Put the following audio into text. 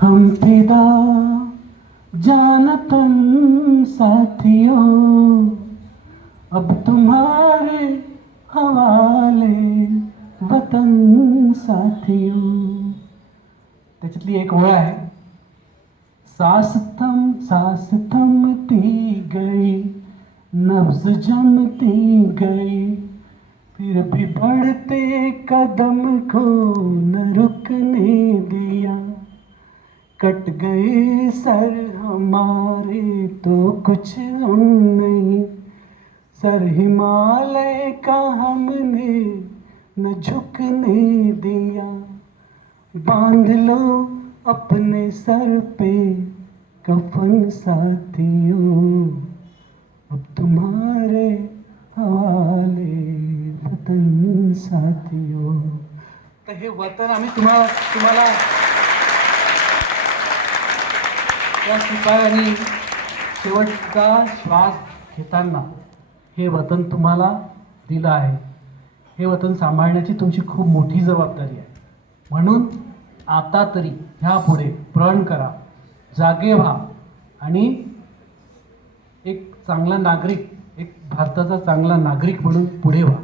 हम फिदा जानतन साथियों। अब तुम्हारे हवाले वतन साथियों। त्याच्यातली एक ओळ आहे सास थम सास गई, नब्ज जमती गई। फिर भी बढ़ते कदम को न रुकने दिया कट गए सर, हमारे तो कुछ हम नहीं। सर, हिमालय का हमने न झुकने दिया। बाँध लो अपने सर पे कफन साथियों। अब तुम्हारे हवाले वतन साथियों। तर हे वतन, आम्ही तुम्हाला तुम्हाला या शिपायाने शेवटचा श्वास घेताना हे वतन तुम्हाला दिलं आहे. हे वतन सांभाळण्याची तुमची खूप मोठी जबाबदारी आहे. म्हणून आता तरी ह्या पुढे प्रण करा जागे व्हा आणि एक चांगला नागरिक एक भारताचा चांगला नागरिक म्हणून पुढे व्हा.